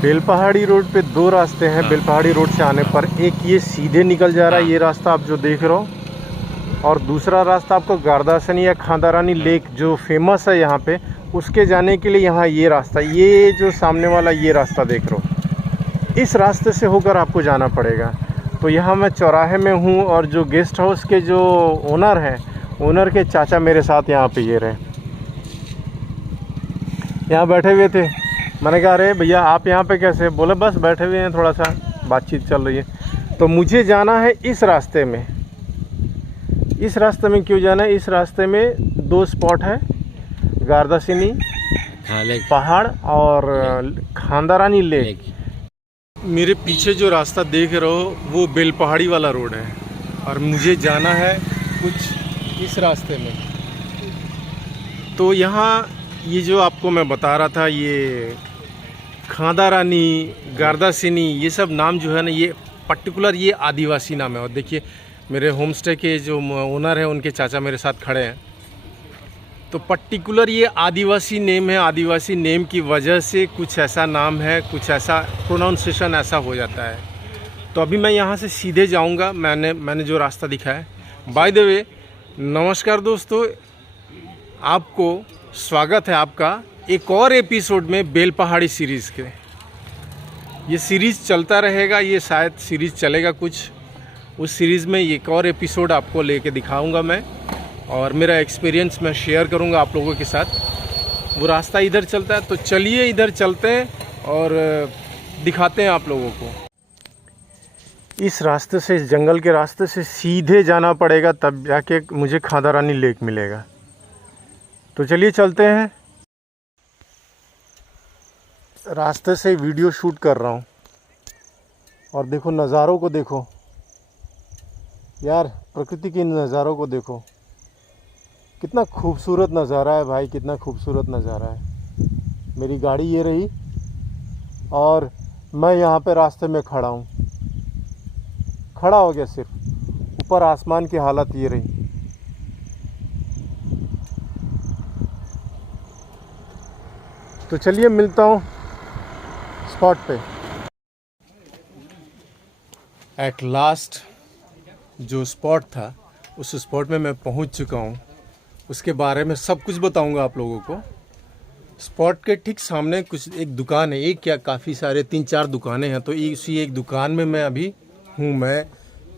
Belpahari road पे दो रास्ते हैं। हाँ। बेलपहाड़ी रोड से आने पर एक ये सीधे निकल जा रहा है, हाँ। ये रास्ता आप जो देख रहे हो, और दूसरा रास्ता आपको गारदासनी या खांदारानी लेक जो फेमस है यहाँ पे, उसके जाने के लिए यहाँ ये रास्ता, ये जो सामने वाला ये रास्ता देख रहे हो, इस रास्ते से होकर आपको जाना पड़ेगा। तो यहाँ मैं चौराहे में हूँ और जो गेस्ट हाउस के जो ओनर हैं, ओनर के चाचा मेरे साथ यहाँ पे ये रहे, यहाँ बैठे हुए थे। मैंने कहा अरे भैया आप यहाँ पे कैसे? बोले बस बैठे हुए हैं, थोड़ा सा बातचीत चल रही है। तो मुझे जाना है इस रास्ते में। इस रास्ते में क्यों जाना है? इस रास्ते में दो स्पॉट है, गारदासिनी पहाड़ और खांदारानी लेक। मेरे पीछे जो रास्ता देख रहे हो वो बेलपहाड़ी वाला रोड है और मुझे जाना है कुछ इस रास्ते में। तो यहाँ ये जो आपको मैं बता रहा था, ये खांदारानी, गारदासिनी, ये सब नाम जो है ना, ये पर्टिकुलर ये आदिवासी नाम है। और देखिए मेरे होम स्टे के जो ओनर हैं उनके चाचा मेरे साथ खड़े हैं। तो पर्टिकुलर ये आदिवासी नेम है, आदिवासी नेम की वजह से कुछ ऐसा नाम है, कुछ ऐसा प्रोनाउंसिएशन ऐसा हो जाता है। तो अभी मैं यहाँ से सीधे जाऊँगा, मैंने जो रास्ता दिखा है। बाय द वे नमस्कार दोस्तों, आपको स्वागत है आपका एक और एपिसोड में बेलपहाड़ी सीरीज़ के। ये सीरीज़ चलता रहेगा, ये शायद सीरीज़ चलेगा कुछ, उस सीरीज़ में एक और एपिसोड आपको लेके दिखाऊंगा मैं, और मेरा एक्सपीरियंस मैं शेयर करूंगा आप लोगों के साथ। वो रास्ता इधर चलता है, तो चलिए इधर चलते हैं और दिखाते हैं आप लोगों को। इस रास्ते से, इस जंगल के रास्ते से सीधे जाना पड़ेगा, तब जाके मुझे खांदारानी लेक मिलेगा। तो चलिए चलते हैं। रास्ते से वीडियो शूट कर रहा हूँ और देखो नज़ारों को देखो यार, प्रकृति के नज़ारों को देखो, कितना खूबसूरत नज़ारा है भाई, कितना खूबसूरत नज़ारा है। मेरी गाड़ी ये रही और मैं यहाँ पे रास्ते में खड़ा हूँ, खड़ा हो गया सिर्फ। ऊपर आसमान की हालत ये रही। तो चलिए मिलता हूँ स्पॉट पे। एट लास्ट जो स्पॉट था, उस स्पॉट में मैं पहुँच चुका हूँ। उसके बारे में सब कुछ बताऊँगा आप लोगों को। स्पॉट के ठीक सामने कुछ एक दुकान है, एक क्या काफ़ी सारे 3-4 दुकानें हैं। तो इसी एक दुकान में मैं अभी हूँ। मैं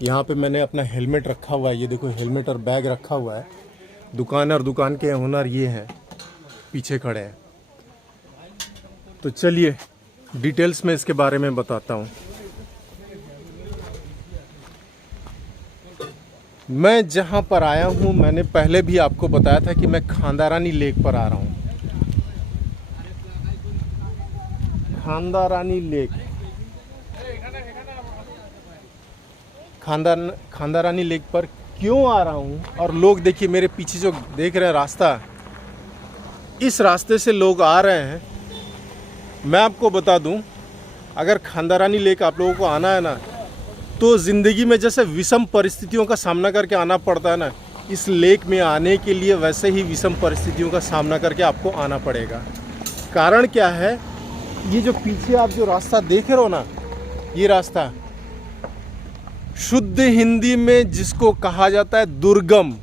यहाँ पे मैंने अपना हेलमेट रखा हुआ है, ये देखो हेलमेट और बैग रखा हुआ है। दुकान और दुकान के ओनर ये हैं, पीछे खड़े हैं। तो चलिए डिटेल्स में इसके बारे में बताता हूँ। मैं जहाँ पर आया हूँ, मैंने पहले भी आपको बताया था कि मैं खांदारानी लेक पर आ रहा हूँ। खांदारानी लेक, खांदारानी लेक पर क्यों आ रहा हूँ? और लोग देखिए मेरे पीछे जो देख रहे हैं रास्ता, इस रास्ते से लोग आ रहे हैं। मैं आपको बता दूं, अगर खांदारानी लेक आप लोगों को आना है ना, तो ज़िंदगी में जैसे विषम परिस्थितियों का सामना करके आना पड़ता है ना, इस लेक में आने के लिए वैसे ही विषम परिस्थितियों का सामना करके आपको आना पड़ेगा। कारण क्या है? ये जो पीछे आप जो रास्ता देख रहे हो ना, ये रास्ता शुद्ध हिंदी में जिसको कहा जाता है दुर्गम,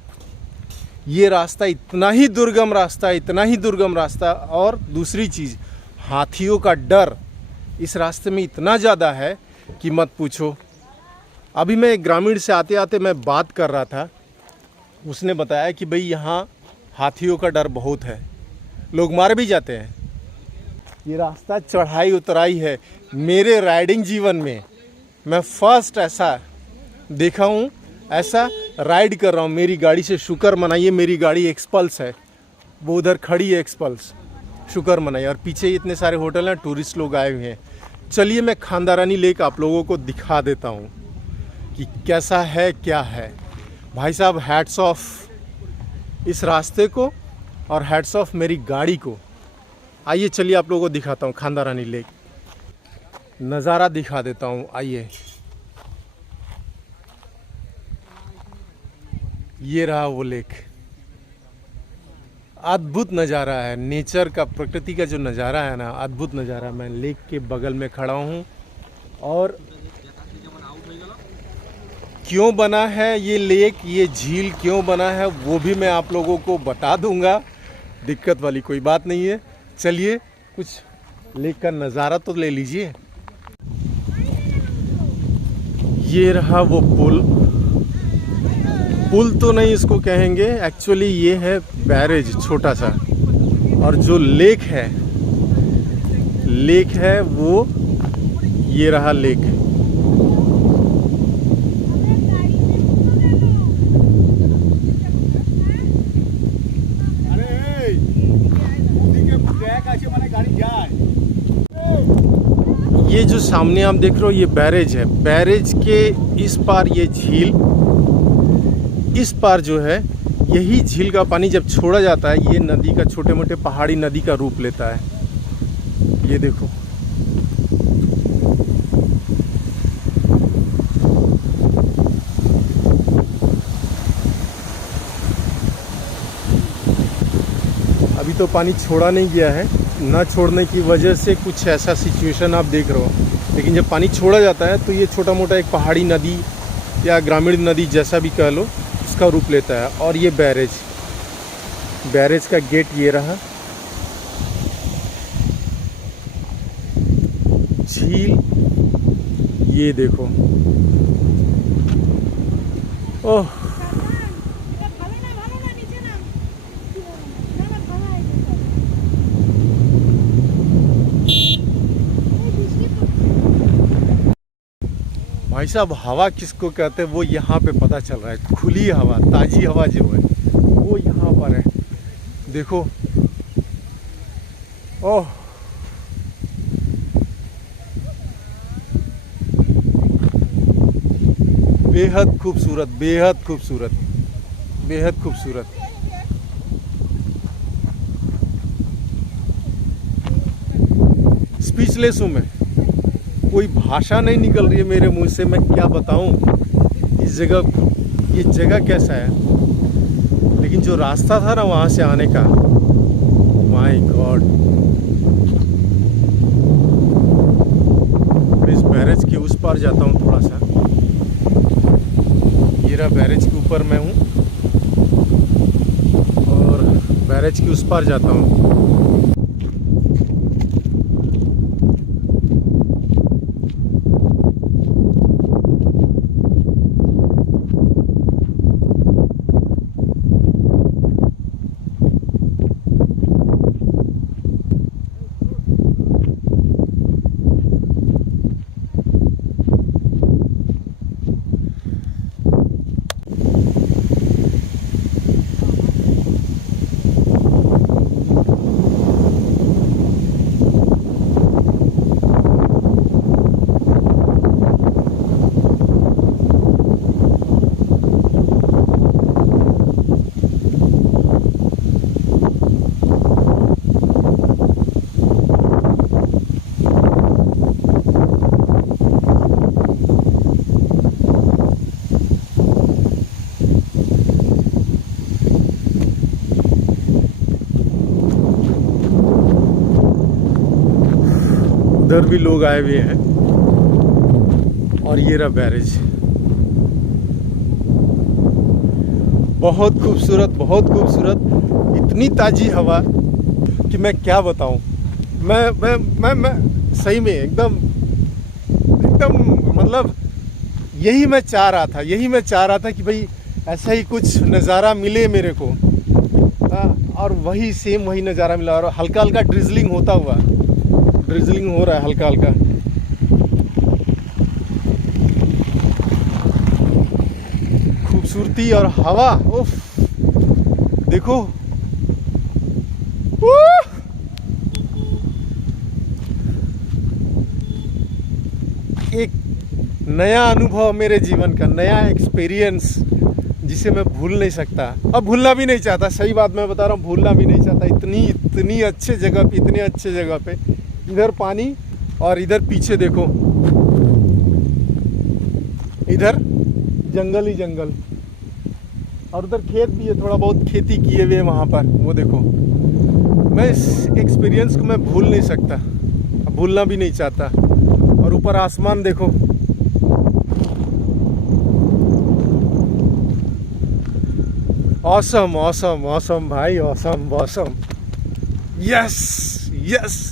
ये रास्ता इतना ही दुर्गम रास्ता, इतना ही दुर्गम रास्ता। और दूसरी चीज़, हाथियों का डर इस रास्ते में इतना ज़्यादा है कि मत पूछो। अभी मैं एक ग्रामीण से आते आते मैं बात कर रहा था, उसने बताया कि भाई यहाँ हाथियों का डर बहुत है, लोग मारे भी जाते हैं। ये रास्ता चढ़ाई उतराई है। मेरे राइडिंग जीवन में मैं फर्स्ट ऐसा देखा हूँ, ऐसा राइड कर रहा हूँ मेरी गाड़ी से। शुक्र मनाइए मेरी गाड़ी एक्सपल्स है, वो उधर खड़ी है एक्सपल्स, शुक्र मनाइए। और पीछे इतने सारे होटल हैं, टूरिस्ट लोग आए हुए हैं। चलिए मैं खांदारानी लेक आप लोगों को दिखा देता हूँ कि कैसा है, क्या है। भाई साहब हैट्स ऑफ इस रास्ते को और हैट्स ऑफ मेरी गाड़ी को। आइए चलिए आप लोगों को दिखाता हूँ खांदारानी लेक, नज़ारा दिखा देता हूँ। आइए, ये रहा वो लेक। अद्भुत नज़ारा है, नेचर का, प्रकृति का जो नज़ारा है ना, अद्भुत नज़ारा। मैं लेक के बगल में खड़ा हूँ और क्यों बना है ये लेक, ये झील क्यों बना है वो भी मैं आप लोगों को बता दूंगा, दिक्कत वाली कोई बात नहीं है। चलिए कुछ लेक का नज़ारा तो ले लीजिए। ये रहा वो पुल, पुल तो नहीं इसको कहेंगे, एक्चुअली ये है बैरेज छोटा सा। और जो लेक है वो ये रहा लेक। ये जो सामने आप देख रहे हो ये बैरेज है, बैरेज के इस पार ये झील, इस पार जो है यही झील का पानी जब छोड़ा जाता है ये नदी का, छोटे मोटे पहाड़ी नदी का रूप लेता है। ये देखो, अभी तो पानी छोड़ा नहीं गया है, ना छोड़ने की वजह से कुछ ऐसा सिचुएशन आप देख रहे हो, लेकिन जब पानी छोड़ा जाता है तो ये छोटा मोटा एक पहाड़ी नदी या ग्रामीण नदी जैसा भी कह लो उसका रूप लेता है। और ये बैरेज का गेट ये रहा, झील ये देखो। ओह, भाई साहब हवा किसको कहते हैं वो यहाँ पे पता चल रहा है। खुली हवा, ताज़ी हवा जो है वो यहाँ पर है, देखो। ओह, बेहद खूबसूरत, बेहद खूबसूरत, बेहद खूबसूरत। स्पीचलेस हूँ मैं, कोई भाषा नहीं निकल रही है मेरे मुंह से, मैं क्या बताऊं इस जगह, ये जगह कैसा है। लेकिन जो रास्ता था ना वहाँ से आने का, माय गॉड। इस बैरेज के उस पार जाता हूँ थोड़ा सा, ये रहा बैरेज के ऊपर मैं हूँ और बैरेज के उस पार जाता हूँ। उधर भी लोग आए हुए हैं और ये रहा बैरेज। बहुत खूबसूरत, बहुत खूबसूरत, इतनी ताज़ी हवा कि मैं क्या बताऊं। मैं सही में एकदम मतलब यही मैं चाह रहा था कि भाई ऐसा ही कुछ नज़ारा मिले मेरे को। और वही नज़ारा मिला और हल्का हल्का ड्रिजलिंग हो रहा है, हल्का हल्का। खूबसूरती और हवा, उफ, देखो। एक नया अनुभव मेरे जीवन का, नया एक्सपीरियंस जिसे मैं भूल नहीं सकता, अब भूलना भी नहीं चाहता। सही बात मैं बता रहा हूँ, भूलना भी नहीं चाहता। इतनी अच्छे जगह पे इधर पानी और इधर पीछे देखो, इधर जंगल ही जंगल। और उधर खेत भी है, थोड़ा बहुत खेती किए हुए हैं वहाँ पर, वो देखो। मैं इस एक्सपीरियंस को मैं भूल नहीं सकता, भूलना भी नहीं चाहता। और ऊपर आसमान देखो, ऑसम ऑसम ऑसम भाई, ऑसम ऑसम। Yes yes.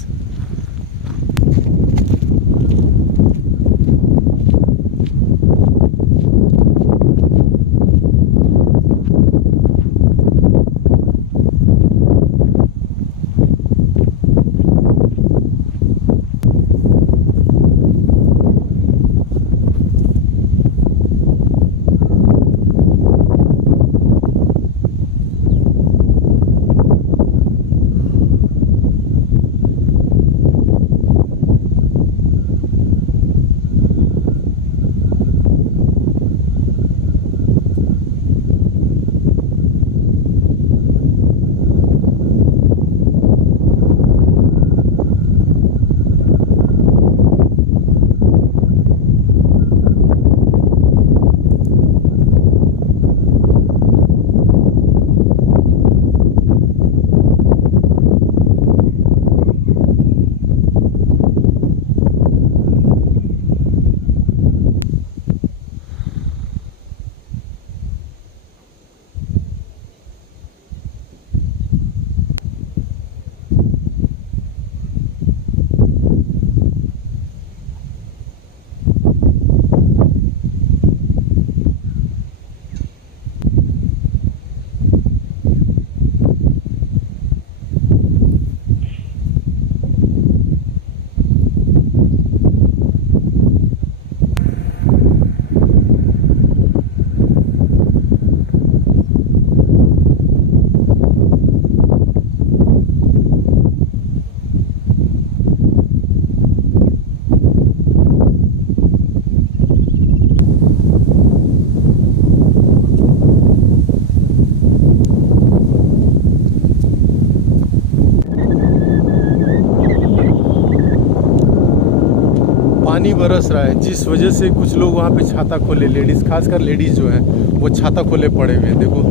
पानी बरस रहा है, जिस वजह से कुछ लोग वहाँ पे छाता खोले, लेडीज़, खासकर लेडीज़ जो है वो छाता खोले पड़े हुए हैं। देखो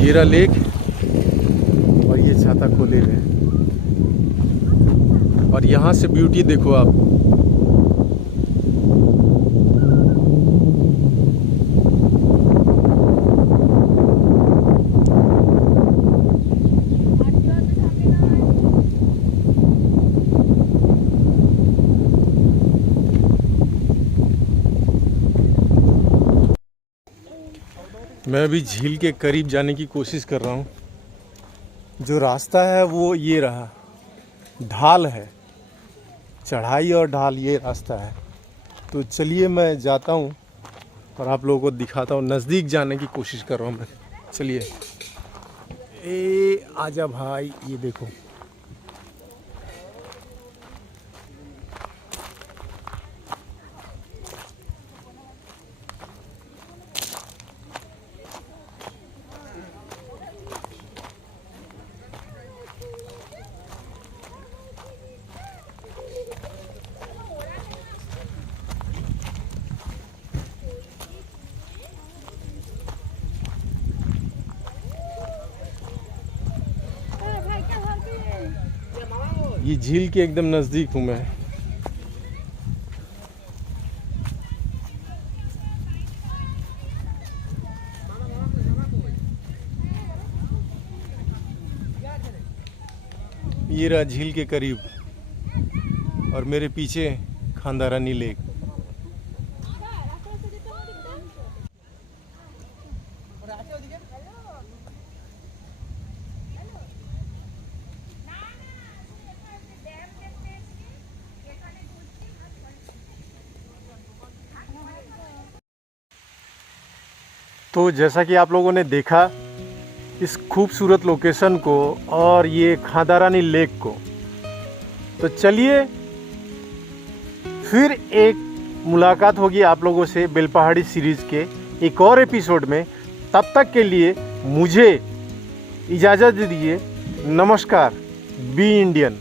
ये रहा लेक और ये छाता खोले हुए हैं। और यहाँ से ब्यूटी देखो आप। मैं अभी झील के करीब जाने की कोशिश कर रहा हूँ। जो रास्ता है वो ये रहा, ढाल है, चढ़ाई और ढाल, ये रास्ता है। तो चलिए मैं जाता हूँ और आप लोगों को दिखाता हूँ, नज़दीक जाने की कोशिश कर रहा हूँ मैं। चलिए, ए आजा भाई, ये देखो। ये झील के एकदम नज़दीक हूँ मैं। ये रहा झील के करीब और मेरे पीछे खांदारानी लेक। तो जैसा कि आप लोगों ने देखा इस खूबसूरत लोकेशन को और ये खांदारानी लेक को, तो चलिए फिर एक मुलाकात होगी आप लोगों से बेलपहाड़ी सीरीज़ के एक और एपिसोड में। तब तक के लिए मुझे इजाज़त दीजिए। नमस्कार। Be Indian.